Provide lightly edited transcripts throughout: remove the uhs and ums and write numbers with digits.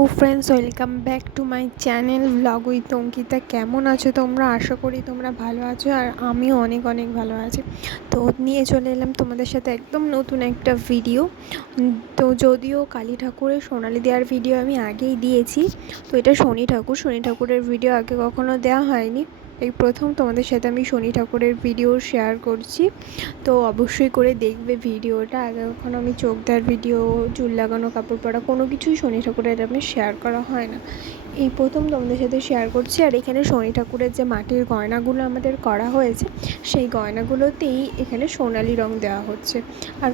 Friends, welcome back to my channel blog with Ankita. কেমন আছো তোমরা? আশা করি তোমরা ভালো আছো, আর আমিও অনেক অনেক ভালো আছি। তো নিয়ে চলে এলাম তোমাদের সাথে একদম নতুন একটা ভিডিও। তো যদিও কালী ঠাকুরের সোনালি দেওয়ার ভিডিও আমি আগেই দিয়েছি, তো এটা শনি ঠাকুরের ভিডিও আগে কখনো দেওয়া হয়নি। এই প্রথম তোমাদের সাথে আমি শনি ঠাকুরের ভিডিও শেয়ার করছি। তো অবশ্যই করে দেখবে ভিডিওটা। আগে কখনো আমি চোখ দেওয়ার ভিডিও, চুল লাগানো, কাপড় পরা কোনো কিছুই শনি ঠাকুরের আমি শেয়ার করা হয় না, এই প্রথম তোমাদের সাথে শেয়ার করছি। আর এখানে শনি ঠাকুরের যে মাটির গয়নাগুলো আমাদের করা হয়েছে, সেই গয়নাগুলোতেই এখানে সোনালি রং দেওয়া হচ্ছে। আর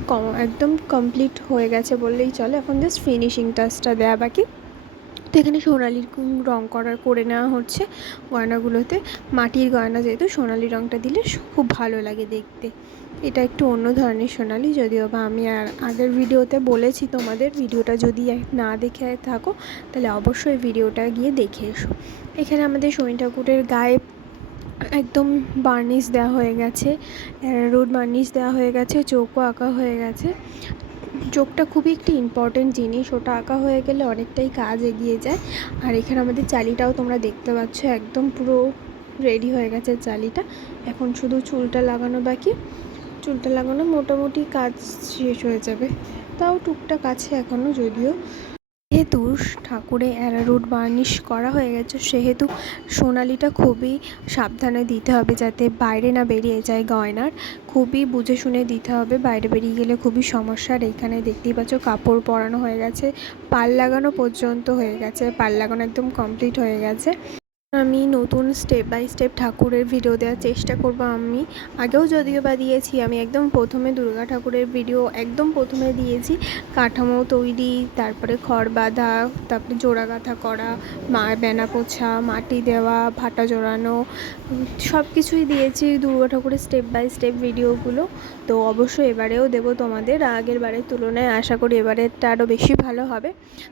একদম কমপ্লিট হয়ে গেছে বললেই চলে, এখন জাস্ট ফিনিশিং টাচটা দেওয়া বাকি। তো এখানে সোনালির রং করে নেওয়া হচ্ছে গয়নাগুলোতে। মাটির গয়না যেহেতু, সোনালি রংটা দিলে খুব ভালো লাগে দেখতে। এটা একটু অন্য ধরনের সোনালি, যদিও বা আমি আর আগের ভিডিওতে বলেছি তোমাদের। ভিডিওটা যদি না দেখে থাকো তাহলে অবশ্যই ভিডিওটা গিয়ে দেখে এসো। এখানে আমাদের শনি ঠাকুরের গায়ে একদম বার্নিশ দেওয়া হয়ে গেছে, রোড বার্নিশ দেওয়া হয়ে গেছে, চোখও আঁকা হয়ে গেছে। চোখটা খুবই একটি ইম্পর্টেন্ট জিনিস, ওটা আঁকা হয়ে গেলে অনেকটাই কাজ এগিয়ে যায়। আর এখানে আমাদের চালিটাও তোমরা দেখতে পাচ্ছ, একদম পুরো রেডি হয়ে গেছে চালিটা। এখন শুধু চুলটা লাগানো বাকি। চুলটা লাগানো মোটামুটি কাজ শেষ হয়ে যাবে, তাও টুকটাক আছে এখনও। যদিও যেহেতু ঠাকুরে অ্যারারুট বার্নিশ করা হয়ে গেছে, সেহেতু সোনালিটা খুবই সাবধানে দিতে হবে যাতে বাইরে না বেরিয়ে যায় গয়নার। খুবই বুঝে শুনে দিতে হবে, বাইরে বেরিয়ে গেলে খুবই সমস্যা। আর এখানে দেখতেই পাচ্ছ কাপড় পরানো হয়ে গেছে, পাল লাগানো পর্যন্ত হয়ে গেছে, পাল লাগানো একদম কমপ্লিট হয়ে গেছে। আমি নতুন স্টেপ বাই স্টেপ ঠাকুরের ভিডিও দেওয়ার চেষ্টা করব। আমি আগেও যদিও বা দিয়েছি, আমি একদম প্রথমে দুর্গা ঠাকুরের ভিডিও একদম প্রথমে দিয়েছি। কাঠামো তৈরি, তারপরে খড় বাঁধা, তারপরে জোড়া গাঁথা করা, বেনা পোছা, মাটি দেওয়া, ভাটা জোড়ানো, সব কিছুই দিয়েছি দুর্গা ঠাকুরের স্টেপ বাই স্টেপ ভিডিওগুলো। তো অবশ্যই এবারেও দেবো তোমাদের, আগের বারের তুলনায় আশা করি এবারেরটা আরও বেশি ভালো হবে।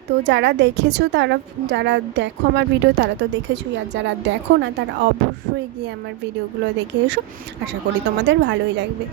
তো যারা দেখেছো, যারা দেখো আমার ভিডিও তারা তো দেখেছোই, আর যারা দেখো না তারা অবশ্যই গিয়ে আমার ভিডিওগুলো দেখে এসো। আশা করি তোমাদের ভালোই লাগবে।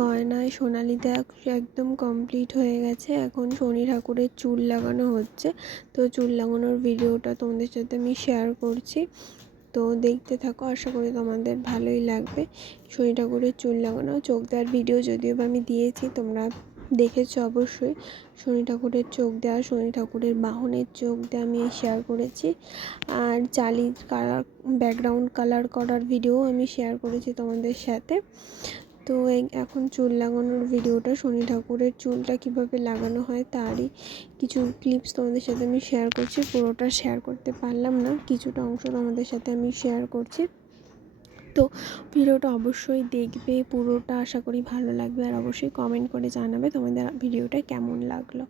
গয়নায় সোনালি দেওয়া একদম কমপ্লিট হয়ে গেছে। এখন শনি ঠাকুরের চুল লাগানো হচ্ছে। তো চুল লাগানোর ভিডিওটা তোমাদের সাথে আমি শেয়ার করছি, তো দেখতে থাকো। আশা করি তোমাদের ভালোই লাগবে। শনি ঠাকুরের চুল লাগানো, চোখ দেওয়ার ভিডিও যদিও বা আমি দিয়েছি, তোমরা দেখেছো অবশ্যই। শনি ঠাকুরের চোখ দেওয়া, শনি ঠাকুরের বাহনের চোখ দেওয়া আমি শেয়ার করেছি। আর চালির কালার, ব্যাকগ্রাউন্ড কালার করার ভিডিও আমি শেয়ার করেছি তোমাদের সাথে। তো এখন চুল লাগানোর ভিডিওটা, শনি ঠাকুরের চুলটা কিভাবে লাগানো হয় তারই কিছু ক্লিপস তোমাদের সাথে আমি শেয়ার করছি। পুরোটা শেয়ার করতে পারলাম না, কিছুটা অংশ তোমাদের সাথে আমি শেয়ার করছি। তো ভিডিওটা অবশ্যই দেখবে, পুরোটা আশা করি ভালো লাগবে। আর অবশ্যই কমেন্ট করে জানাবে তোমাদের ভিডিওটা কেমন লাগলো।